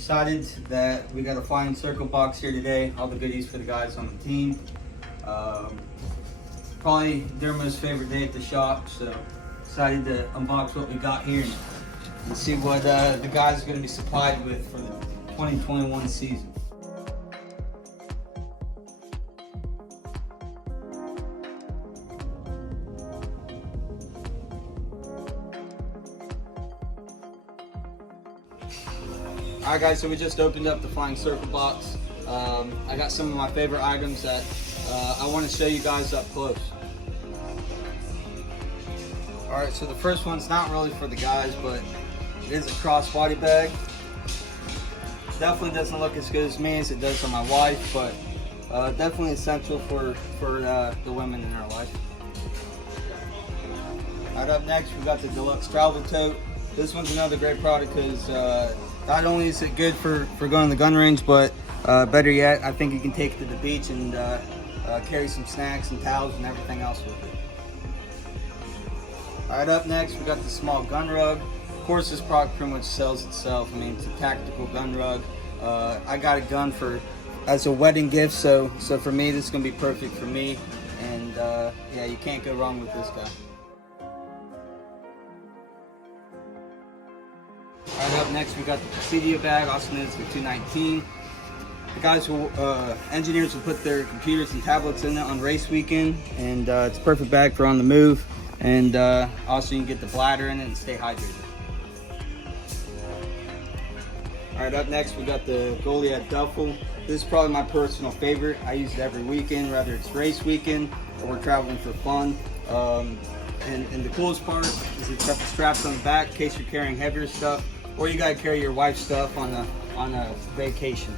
Excited that we got a flying circle box here today. All the goodies for the guys on the team. Probably their most favorite day at the shop, so excited to unbox what we got here and see what the guys are going to be supplied with for the 2021 season. Alright guys, so we just opened up the flying circle box. I got some of my favorite items that I want to show you guys up close. Alright, so the first one's not really for the guys, but it is a crossbody bag. Definitely doesn't look as good as me as it does on my wife, but definitely essential for the women in our life. Alright, up next we got the deluxe travel tote. This one's another great product because not only is it good for going to the gun range, but better yet, I think you can take it to the beach and carry some snacks and towels and everything else with it. Alright, up next we got the small gun rug. Of course, this product pretty much sells itself. I mean, it's a tactical gun rug. I got a gun as a wedding gift, so for me this is gonna be perfect for me. And yeah, you can't go wrong with this guy. Alright, up next we got the Cedia Bag, also known as the 219. The guys engineers will put their computers and tablets in it on race weekend, and it's a perfect bag for on the move. And also you can get the bladder in it and stay hydrated. Alright, up next we got the Goliath Duffel. This is probably my personal favorite. I use it every weekend, whether it's race weekend or we're traveling for fun. And the coolest part is it's got the straps on the back in case you're carrying heavier stuff, or you gotta carry your wife's stuff on a vacation.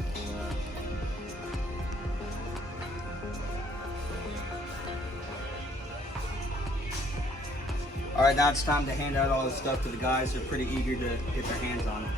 Alright, now it's time to hand out all this stuff to the guys. They're pretty eager to get their hands on it.